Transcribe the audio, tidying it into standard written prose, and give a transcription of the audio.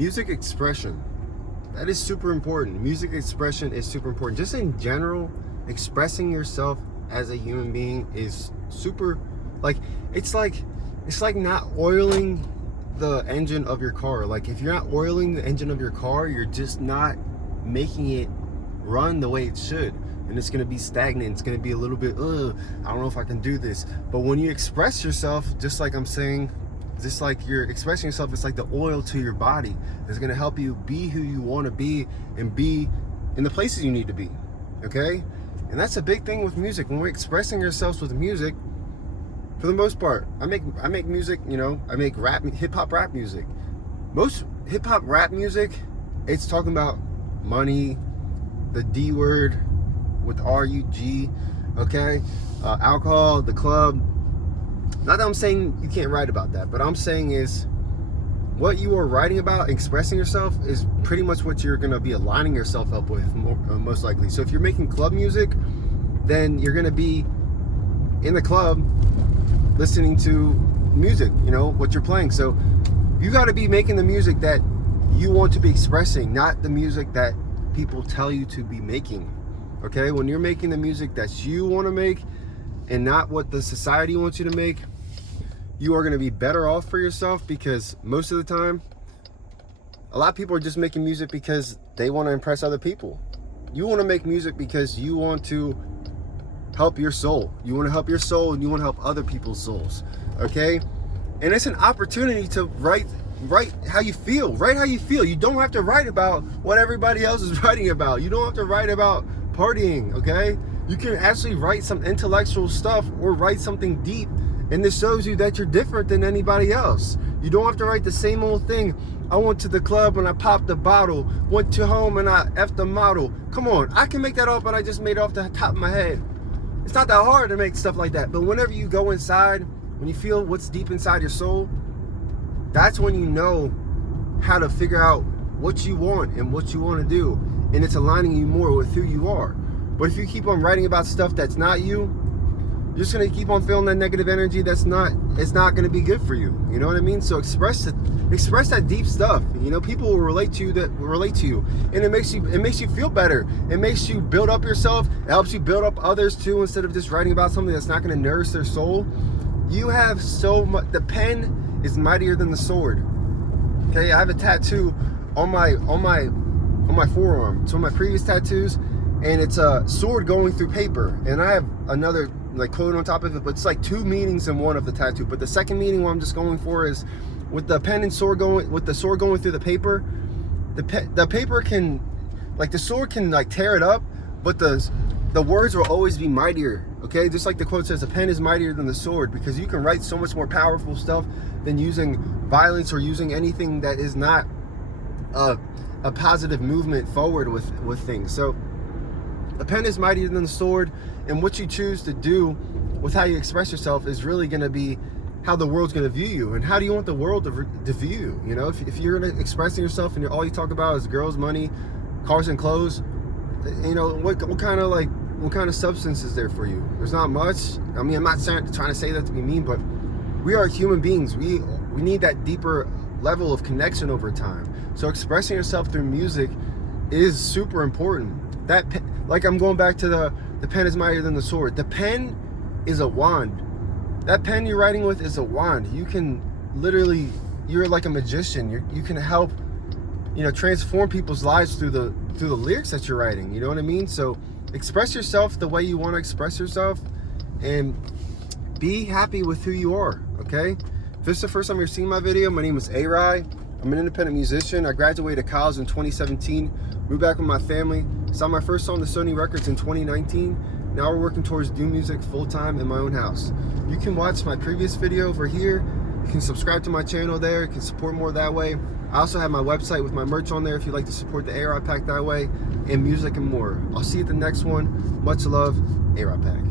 Music expression. That is super important. Music expression is super important. Just in general, expressing yourself as a human being is super, like, it's like not oiling the engine of your car. Like, if you're not oiling the engine of your car, you're just not making it run the way it should. And it's gonna be stagnant. It's gonna be a little bit, I don't know if I can do this. But when you express yourself, just like I'm saying, just like you're expressing yourself, it's like the oil to your body. It's gonna help you be who you wanna be and be in the places you need to be, okay? And that's a big thing with music. When we're expressing ourselves with music, for the most part, I make music, you know, I make hip-hop rap music. Most hip-hop rap music, it's talking about money, the D word with R-U-G, okay? Alcohol, the club. Not that I'm saying you can't write about that, but I'm saying is what you are writing about, expressing yourself, is pretty much what you're gonna be aligning yourself up with, most likely. So if you're making club music, then you're gonna be in the club listening to music, you know, what you're playing. So you gotta be making the music that you want to be expressing, not the music that people tell you to be making, okay? When you're making the music that you wanna make and not what the society wants you to make, you are going to be better off for yourself, because most of the time, a lot of people are just making music because they want to impress other people. You want to make music because you want to help your soul. You want to help your soul, and you want to help other people's souls, okay? And it's an opportunity to write how you feel. Write how you feel. You don't have to write about what everybody else is writing about. You don't have to write about partying, okay? You can actually write some intellectual stuff or write something deep, and this shows you that you're different than anybody else. You don't have to write the same old thing. I went to the club and I popped the bottle, went to home and I effed the model. Come on, I can make that up, but I just made it off the top of my head. It's not that hard to make stuff like that, but whenever you go inside, when you feel what's deep inside your soul, that's when you know how to figure out what you want and what you want to do, and it's aligning you more with who you are. But if you keep on writing about stuff that's not you, you're just gonna keep on feeling that negative energy. It's not gonna be good for you. You know what I mean? So express that deep stuff. You know, people will relate to you, and it makes you feel better. It makes you build up yourself. It helps you build up others too, instead of just writing about something that's not gonna nourish their soul. You have so much. The pen is mightier than the sword. Okay, I have a tattoo on my forearm. It's one of my previous tattoos, and it's a sword going through paper, and I have another like quote on top of it, but it's like two meanings in one of the tattoo. But the second meaning, what I'm just going for, is with the pen and sword going, with the sword going through the paper, the paper can, like, the sword can like tear it up, but the words will always be mightier. Okay, just like the quote says, the pen is mightier than the sword, because you can write so much more powerful stuff than using violence or using anything that is not a positive movement forward with things. So the pen is mightier than the sword, and what you choose to do with how you express yourself is really going to be how the world's going to view you, and how do you want the world to view you. You know, if you're expressing yourself and all you talk about is girls, money, cars, and clothes, you know, what kind of substance is there for you? There's not much. I mean, I'm not trying to say that to be mean, but we are human beings. We need that deeper level of connection over time. So expressing yourself through music is super important. Like, I'm going back to the pen is mightier than the sword. The pen is a wand. That pen you're writing with is a wand. You can literally, you're like a magician. You can help, you know, transform people's lives through the lyrics that you're writing. You know what I mean? So express yourself the way you want to express yourself, and be happy with who you are, okay? If this is the first time you're seeing my video, my name is A-Rai. I'm an independent musician. I graduated college in 2017, moved back with my family, signed my first song to Sony Records in 2019. Now we're working towards doing music full-time in my own house. You can watch my previous video over here. You can subscribe to my channel there. You can support more that way. I also have my website with my merch on there if you'd like to support the A-Rai Pack that way, and music and more. I'll see you at the next one. Much love, A-Rai Pack.